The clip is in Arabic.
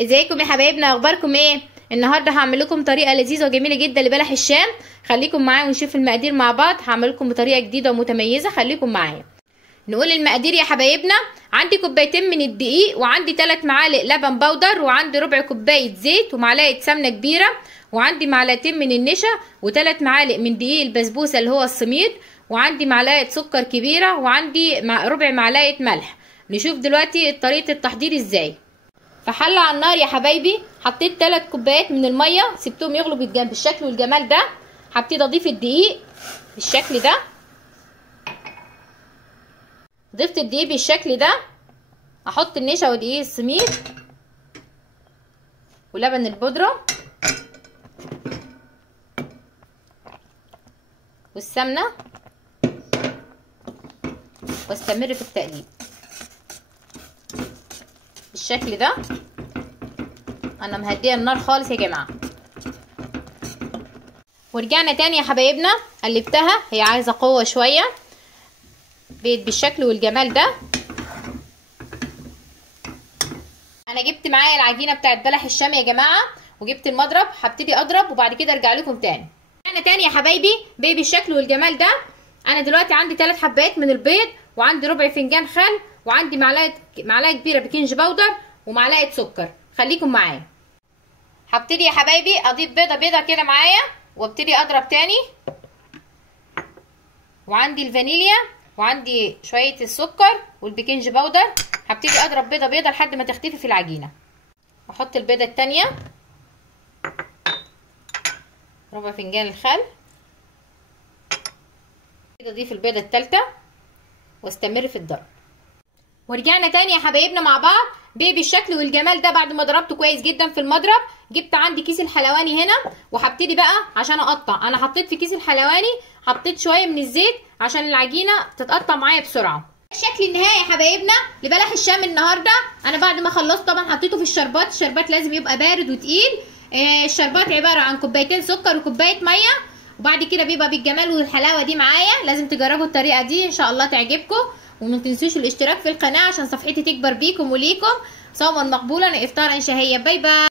ازيكم يا حبايبنا؟ اخباركم ايه؟ النهارده هعمل لكم طريقه لذيذه وجميله جدا لبلح الشام. خليكم معايا ونشوف المقادير مع بعض. هعمل لكم بطريقه جديده ومتميزه، خليكم معايا. نقول المقادير يا حبايبنا. عندي كوبايتين من الدقيق، وعندي 3 معالق لبن بودر، وعندي ربع كوبايه زيت، ومعلقه سمنه كبيره، وعندي معلقتين من النشا، و3 معالق من دقيق البسبوسه اللي هو السميد، وعندي معلقه سكر كبيره، وعندي ربع معلقه ملح. نشوف دلوقتي طريقه التحضير ازاي. في حله على النار يا حبايبي حطيت 3 كوبايات من الميه، سبتهم يغلوا بالشكل والجمال ده. هبتدي اضيف الدقيق بالشكل ده. ضفت الدقيق بالشكل ده. احط النشا ودقيق السميد ولبن البودره والسمنه، واستمر في التقليب بالشكل ده. انا مهديه النار خالص يا جماعه. ورجعنا تاني يا حبايبنا. قلبتها، هي عايزه قوه شويه. بقت بالشكل والجمال ده. انا جبت معايا العجينه بتاعت بلح الشام يا جماعه، وجبت المضرب. هبتدي اضرب وبعد كده ارجع لكم تاني. رجعنا تاني يا حبايبي. بقى بالشكل والجمال ده. انا دلوقتي عندي 3 حبات من البيض، وعندي ربع فنجان خل، وعندي معلقه كبيره بيكنج باودر، ومعلقه سكر. خليكم معايا. هبتدي يا حبايبي اضيف بيضه كده معايا، وابتدي اضرب تاني. وعندي الفانيليا، وعندي شويه السكر والبيكنج باودر. هبتدي اضرب بيضه لحد ما تختفي في العجينه. واحط البيضه التانيه، ربع فنجان الخل، كده اضيف البيضه التالته واستمر في الضرب. ورجعنا تاني يا حبايبنا مع بعض. بقى بالشكل والجمال ده. بعد ما ضربته كويس جدا في المضرب، جبت عندي كيس الحلواني هنا، وهبتدي بقى عشان اقطع. انا حطيت في كيس الحلواني حطيت شويه من الزيت عشان العجينه تتقطع معايا بسرعه. الشكل النهائي يا حبايبنا لبلح الشام النهارده. انا بعد ما خلصت طبعا حطيته في الشربات. الشربات لازم يبقى بارد وتقيل. الشربات عباره عن كوبايتين سكر وكوبايه ميه، وبعد كده بيبقى بالجمال والحلاوه دي معايا. لازم تجربوا الطريقه دي، ان شاء الله تعجبكم. وما تنسوش الاشتراك في القناه عشان صفحتي تكبر بيكم وليكم. صوما مقبولا افطارا شهيا. باي باي.